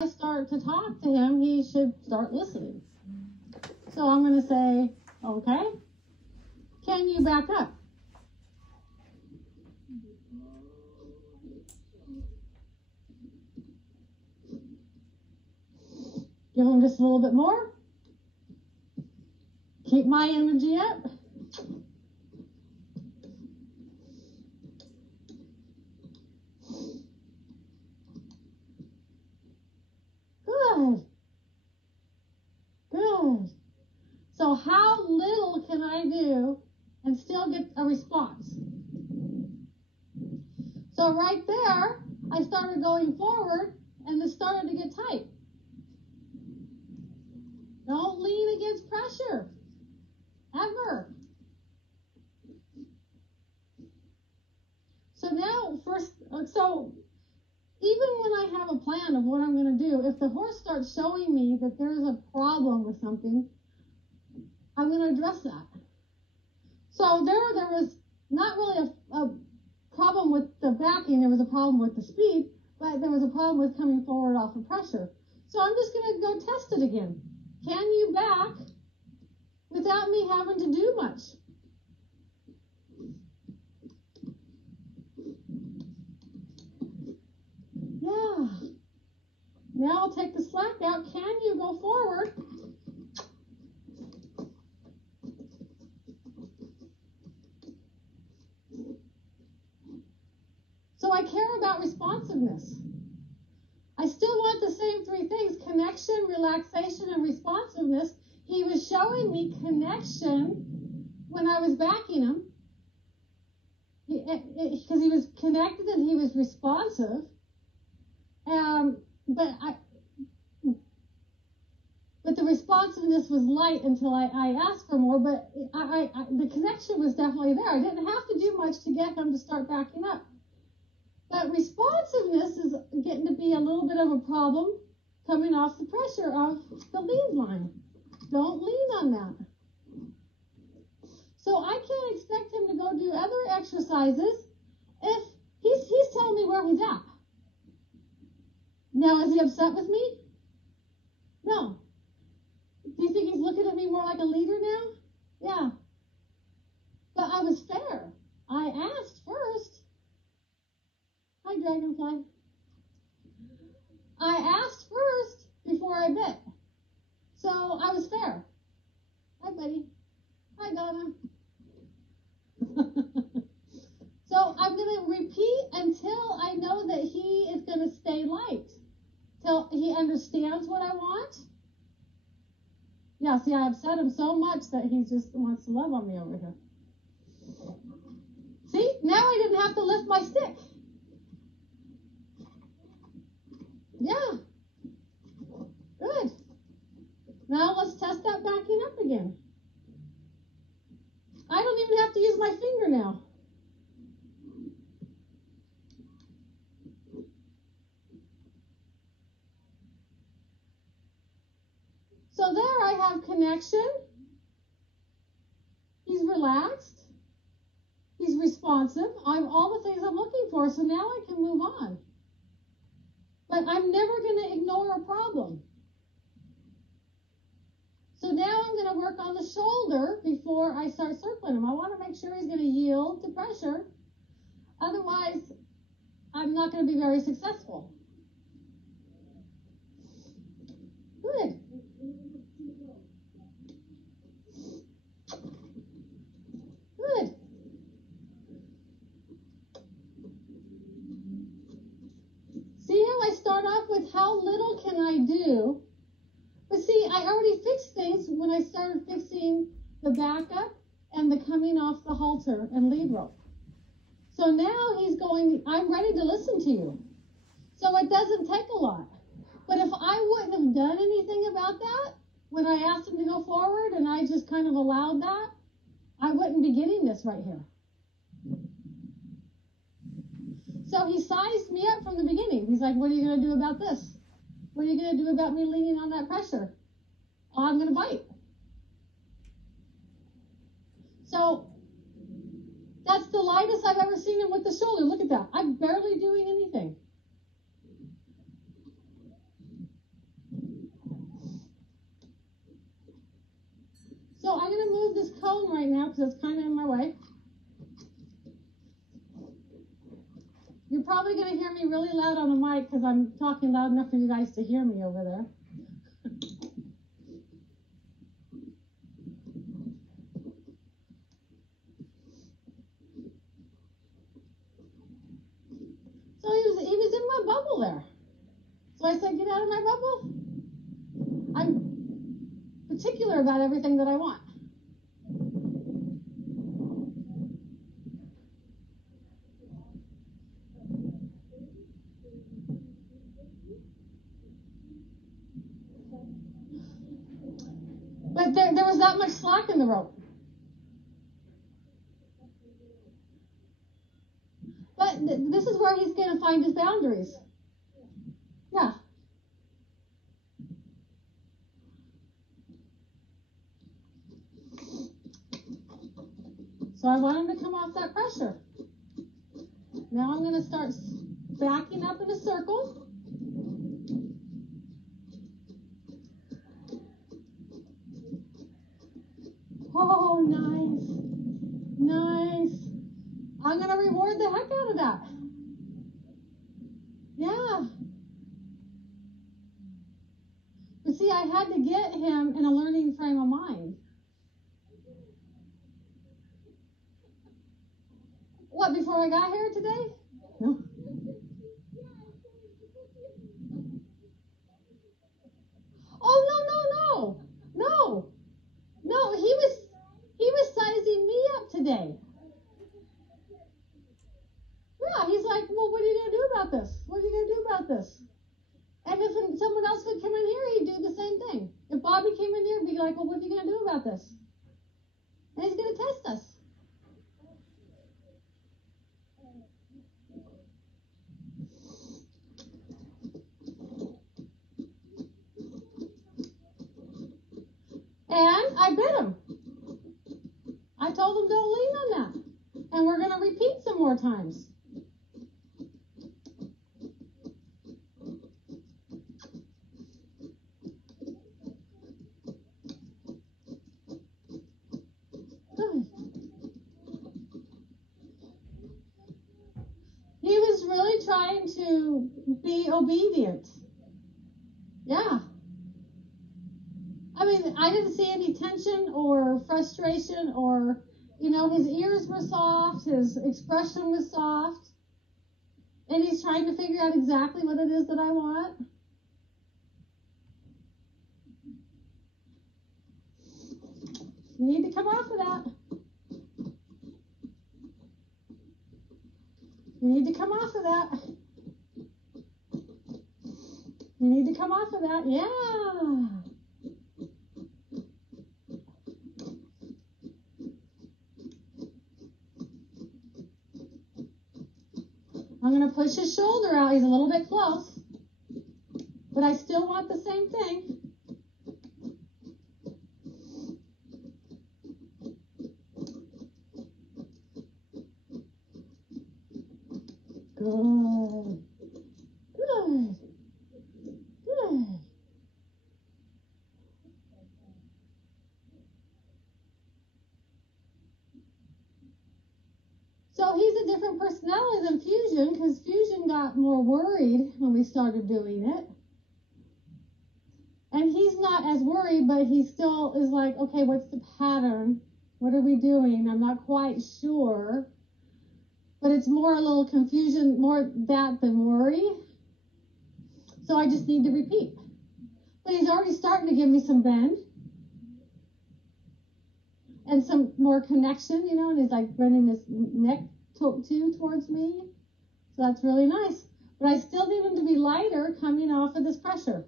I start to talk to him, he should start listening. So I'm going to say, okay, can you back up? Give him just a little bit more. Keep my energy up. Good. Good. So how little can I do and still get a response? So right there, I started going forward and it started to get tight. Don't lean against pressure. Ever. So now, so even when I have a plan of what I'm going to do, if the horse starts showing me that there's a problem with something, I'm going to address that. So there was not really a problem with the backing, there was a problem with the speed, but there was a problem with coming forward off of pressure. So I'm just going to go test it again. Can you back without me having to do much? Yeah. Now I'll take the slack out. Can you go forward? So I care about responsiveness. I still want the same three things: connection, relaxation, and responsiveness. He was showing me connection when I was backing him, because he was connected and he was responsive. But the responsiveness was light until I asked for more. But the connection was definitely there. I didn't have to do much to get him to start backing up. But responsiveness is getting to be a little bit of a problem coming off the pressure of the lead line. Don't lean on that. So I can't expect him to go do other exercises if he's telling me where he's at. Now, is he upset with me? No. Do you think he's looking at me more like a leader now? Yeah. But I was fair. I asked first. Hi, Dragonfly. I asked first before I bit. So I was fair. Hi, buddy. Hi, Donna. So I'm going to repeat until I know that he is going to stay light. Till he understands what I want. Yeah, see, I upset him so much that he just wants to love on me over here. See, now I didn't have to lift my stick. Yeah. Good. Now let's test that backing up again. I don't even have to use my finger now. So there I have connection. He's relaxed. He's responsive. I'm all the things I'm looking for. So now I can move on. But I'm never going to ignore a problem. So now I'm going to work on the shoulder before I start circling him. I want to make sure he's going to yield to pressure. Otherwise, I'm not going to be very successful. Good. Good. See how I start off with how little can I do? But see, I already fixed things when I started fixing the backup and the coming off the halter and lead rope. So now he's going, I'm ready to listen to you. So it doesn't take a lot. But if I wouldn't have done anything about that, when I asked him to go forward and I just kind of allowed that, I wouldn't be getting this right here. So he sized me up from the beginning. He's like, what are you going to do about this? What are you going to do about me leaning on that pressure? Oh, I'm going to bite. So that's the lightest I've ever seen him with the shoulder. Look at that. I'm barely doing anything. tone right now because it's kind of in my way. You're probably going to hear me really loud on the mic because I'm talking loud enough for you guys to hear me over there. So he was in my bubble there. So I said, get out of my bubble. I'm particular about everything that I want. But there was that much slack in the rope. But this is where he's going to find his boundaries. Yeah. So I want him to come off that pressure. Now I'm going to start backing up in a circle. Oh, nice. Nice. I'm going to reward the heck out of that. Yeah. But see, I had to get him in a learning frame of mind. What, before I got here today? No. Oh, no. No, he was sizing me up today. Yeah, he's like, well, what are you going to do about this? What are you going to do about this? And if someone else would come in here, he'd do the same thing. If Bobby came in here, he'd be like, well, what are you going to do about this? And he's going to test us. And I bit him. I told him don't lean on that. And we're going to repeat some more times. Good. He was really trying to be obedient. Yeah. I mean, I didn't see any tension or frustration or, his ears were soft, his expression was soft, and he's trying to figure out exactly what it is that I want. You need to come off of that. You need to come off of that. You need to come off of that. Yeah. I'm going to push his shoulder out. He's a little bit close. But I still want the same thing. Good. Good. Good. So he's a different personality than Fusion, because Fusion got more worried when we started doing it. And he's not as worried, but he still is like, okay, what's the pattern? What are we doing? I'm not quite sure. But it's more a little confusion, more that than worry. So I just need to repeat. But he's already starting to give me some bend. And some more connection, and he's like bending his neck towards me. So that's really nice. But I still need him to be lighter coming off of this pressure.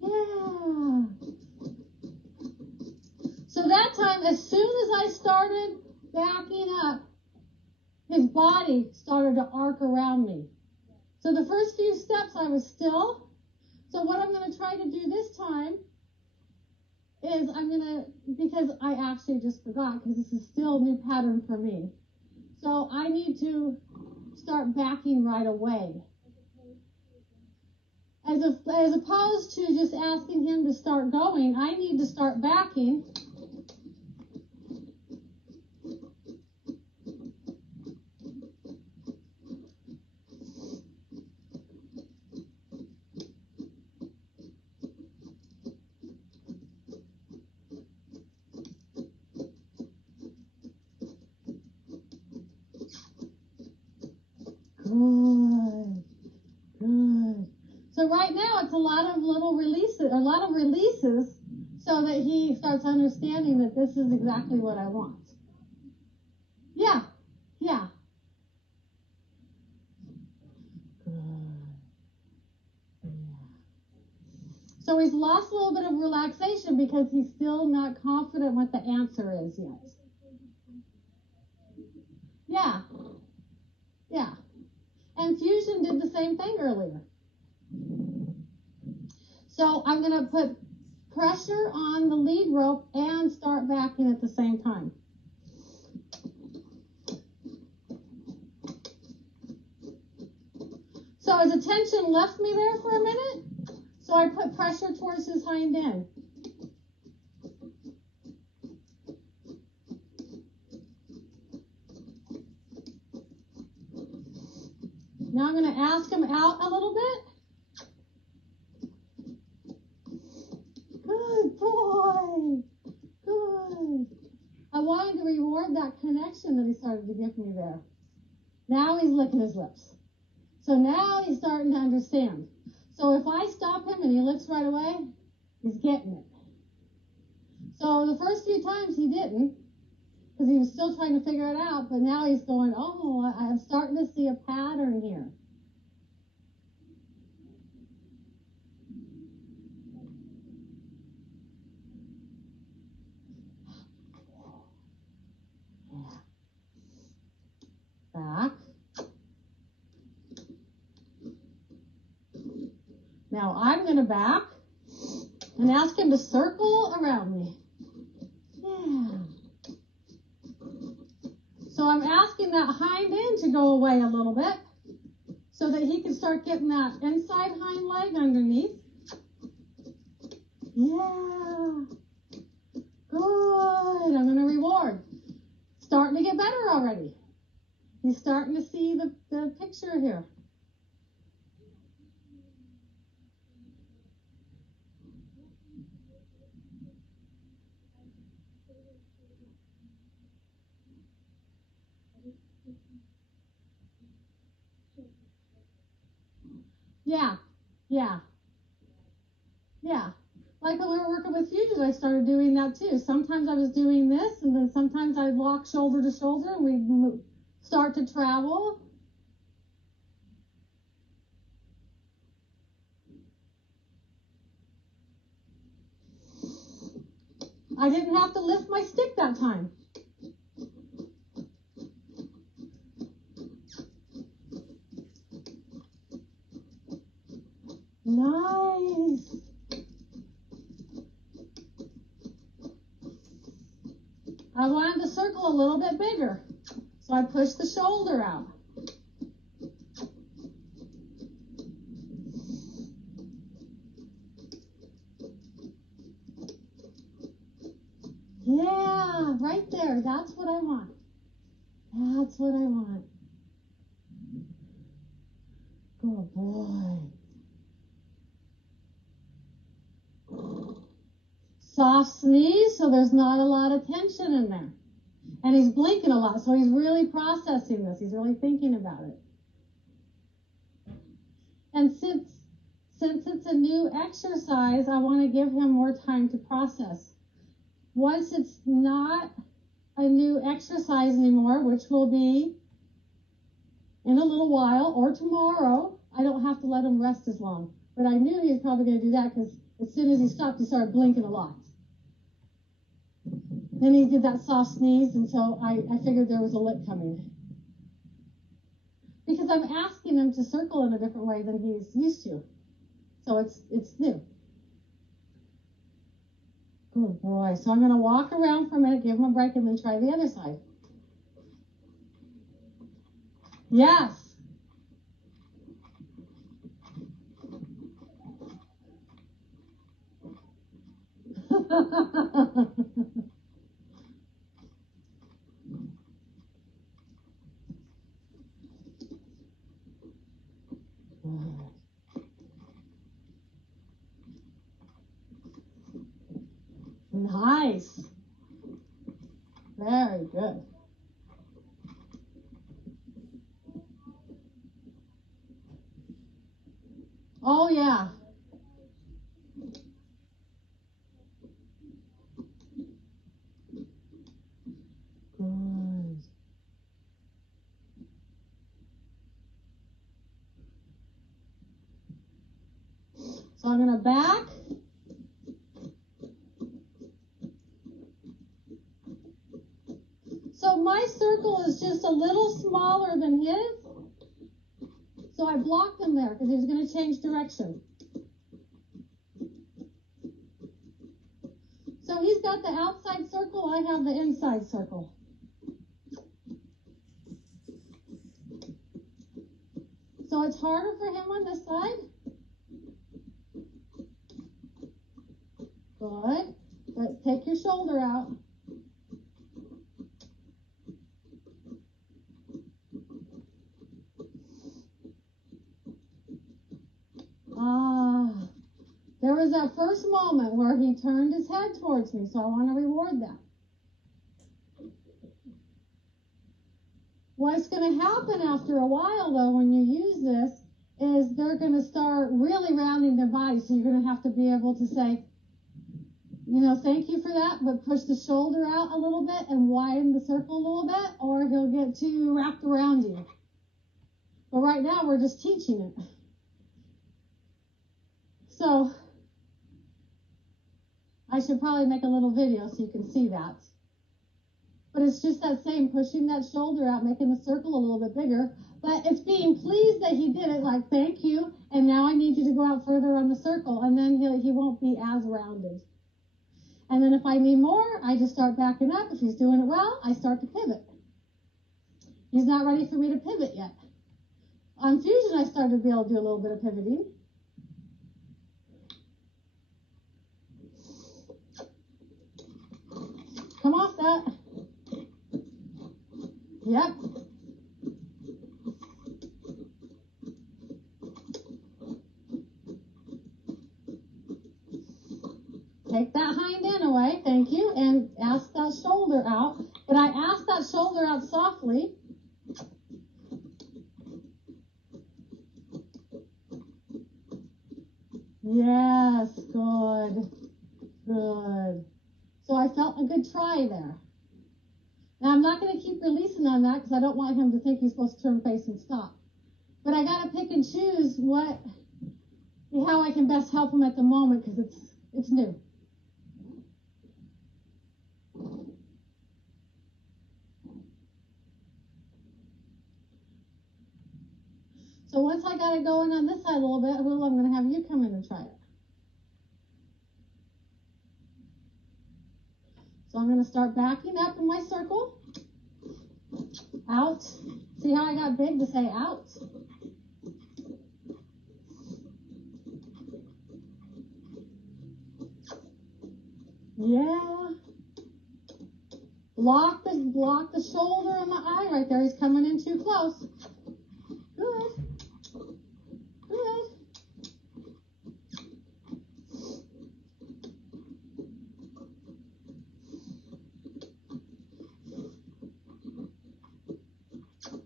Yeah. So that time, as soon as I started backing up, his body started to arc around me. So the first few steps I was still. So what I'm going to try to do this time is because I actually just forgot, because this is still a new pattern for me. So I need to start backing right away. As opposed to just asking him to start going, I need to start backing. Good. Good. So right now it's a lot of releases so that he starts understanding that this is exactly what I want. Yeah. Yeah. Good. Yeah. So he's lost a little bit of relaxation because he's still not confident what the answer is yet. Yeah. Yeah. And Fusion did the same thing earlier. So I'm going to put pressure on the lead rope and start backing at the same time. So his attention left me there for a minute, so I put pressure towards his hind end. Now I'm going to ask him out a little bit. Good boy. Good. I wanted to reward that connection that he started to give me there. Now he's licking his lips. So now he's starting to understand. So if I stop him and he licks right away, he's getting it. So the first few times he didn't, because he was still trying to figure it out, but now he's going, oh, I'm starting to see a pattern here. Back. Now I'm going to back and ask him to circle around me. Yeah. So I'm asking that hind end to go away a little bit so that he can start getting that inside hind leg underneath. Yeah. Good. I'm going to reward. Starting to get better already. He's starting to see the picture here. Yeah. Yeah. Yeah. Like when we were working with Fusion, I started doing that too. Sometimes I was doing this, and then sometimes I'd walk shoulder to shoulder, and we'd start to travel. I didn't have to lift my stick that time. Nice. I wanted the circle a little bit bigger, so I pushed the shoulder out. Yeah, right there. That's what I want. That's what I want. Good boy. Soft sneeze, so there's not a lot of tension in there. And he's blinking a lot, so he's really processing this. He's really thinking about it. And since it's a new exercise, I want to give him more time to process. Once it's not a new exercise anymore, which will be in a little while or tomorrow, I don't have to let him rest as long. But I knew he was probably going to do that because as soon as he stopped, he started blinking a lot. Then he did that soft sneeze, and so I figured there was a lick coming. Because I'm asking him to circle in a different way than he's used to. So it's new. Good boy. So I'm going to walk around for a minute, give him a break, and then try the other side. Yes. Nice. Very good. Oh, yeah. Good. So I'm going to back. So my circle is just a little smaller than his. So I blocked him there because he was going to change direction. So he's got the outside circle, I have the inside circle. So it's harder for him on this side. Good. But take your shoulder out. There was that first moment where he turned his head towards me, so I want to reward that. What's going to happen after a while, though, when you use this, is they're going to start really rounding their body, so you're going to have to be able to say, thank you for that, but push the shoulder out a little bit and widen the circle a little bit, or he'll get too wrapped around you. But right now, we're just teaching it. So I should probably make a little video so you can see that. But it's just that same pushing that shoulder out, making the circle a little bit bigger. But it's being pleased that he did it, like, thank you, and now I need you to go out further on the circle, and then he won't be as rounded. And then if I need more, I just start backing up. If he's doing it well, I start to pivot. He's not ready for me to pivot yet. On fusion, I started to be able to do a little bit of pivoting. Come off that. Yep. Take that hind end away, thank you, and ask that shoulder out. But I ask that shoulder out softly. Yes, good, good. So I felt a good try there. Now I'm not going to keep releasing on that because I don't want him to think he's supposed to turn face and stop. But I got to pick and choose how I can best help him at the moment because it's new. So once I got it going on this side a little bit, Will, I'm going to have you come in and try it. So I'm going to start backing up in my circle. Out. See how I got big to say out? Yeah. Block the shoulder and the eye right there. He's coming in too close. Good. Good.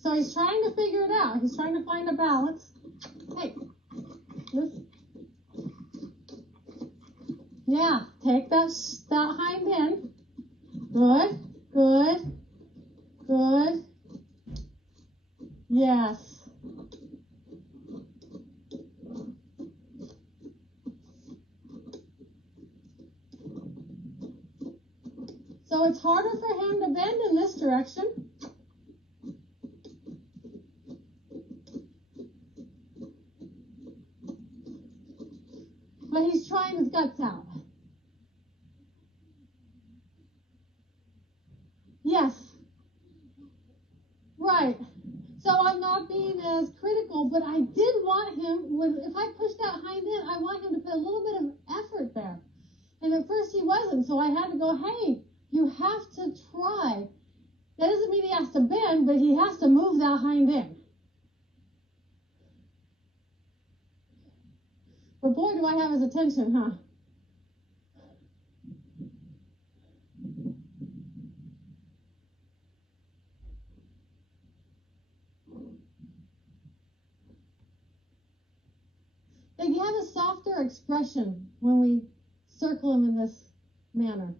So he's trying to figure it out. He's trying to find a balance. Hey, listen. Yeah, take that hind end. Good, good, good. Yes. So it's harder for him to bend in this direction. But he's trying his guts out. Yes. Right. So I'm not being as critical, but I did want him, if I push that hind end, I want him to put a little bit of effort there. And at first he wasn't, so I had to go, hey, you have to try. That doesn't mean he has to bend, but he has to move that hind end. But boy, do I have his attention, huh? They have a softer expression when we circle them in this manner.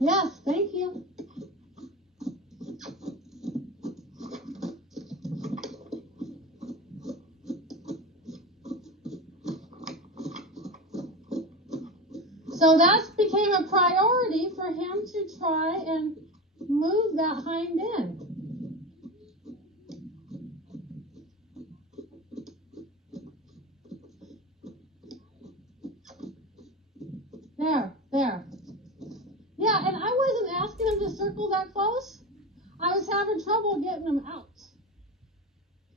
Yes, thank you. So that became a priority for him to try and move that hind end. There. Yeah, and I wasn't asking him to circle that close. I was having trouble getting him out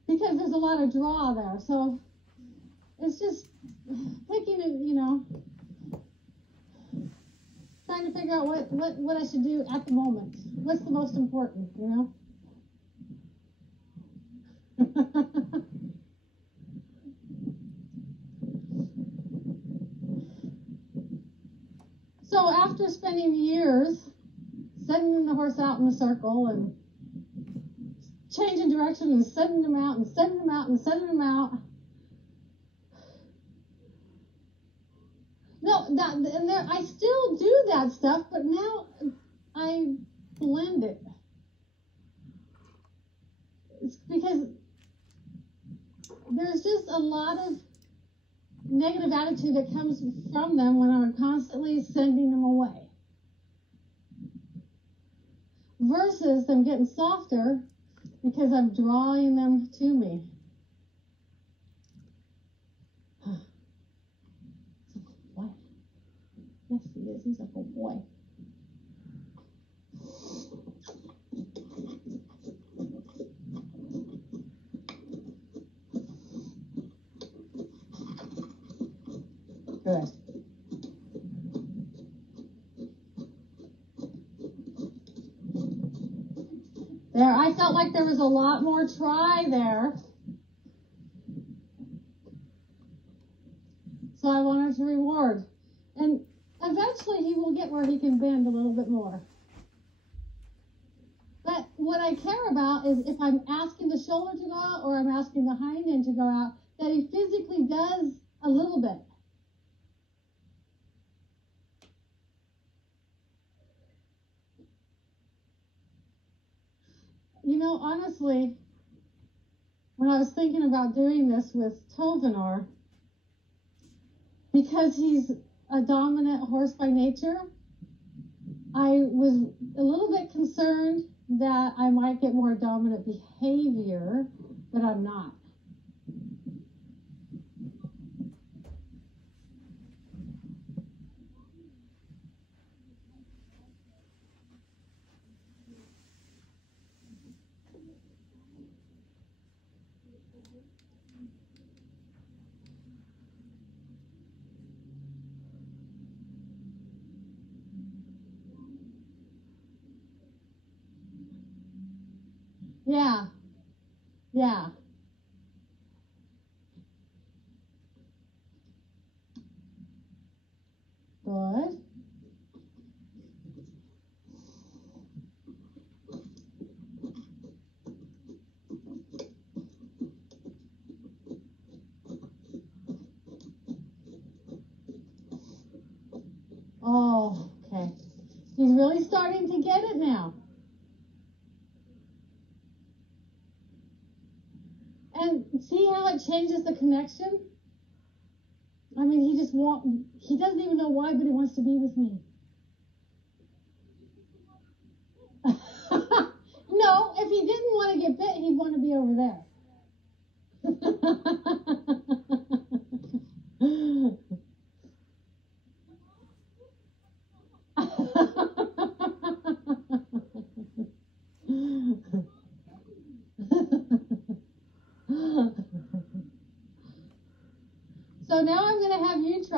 because there's a lot of draw there. So it's just picking it, trying to figure out what I should do at the moment. What's the most important, So after spending years sending the horse out in a circle and changing direction and sending him out and sending him out and sending him out, I still do that stuff, but now I blend it. It's because there's just a lot of negative attitude that comes from them when I'm constantly sending them away. Versus them getting softer because I'm drawing them to me. What? Yes, he is. He's a good boy. Good. There, I felt like there was a lot more try there. So I wanted to reward. And eventually he will get where he can bend a little bit more. But what I care about is if I'm asking the shoulder to go out or I'm asking the hind end to go out, that he physically does a little bit. Honestly, when I was thinking about doing this with Tovenar, because he's a dominant horse by nature, I was a little bit concerned that I might get more dominant behavior, but I'm not. Yeah. Good. Oh, okay. He's really starting to get it now. And see how it changes the connection? I mean, he doesn't even know why, but he wants to be with me. No, if he didn't want to get bit, he'd want to be over there. So now I'm going to have you try.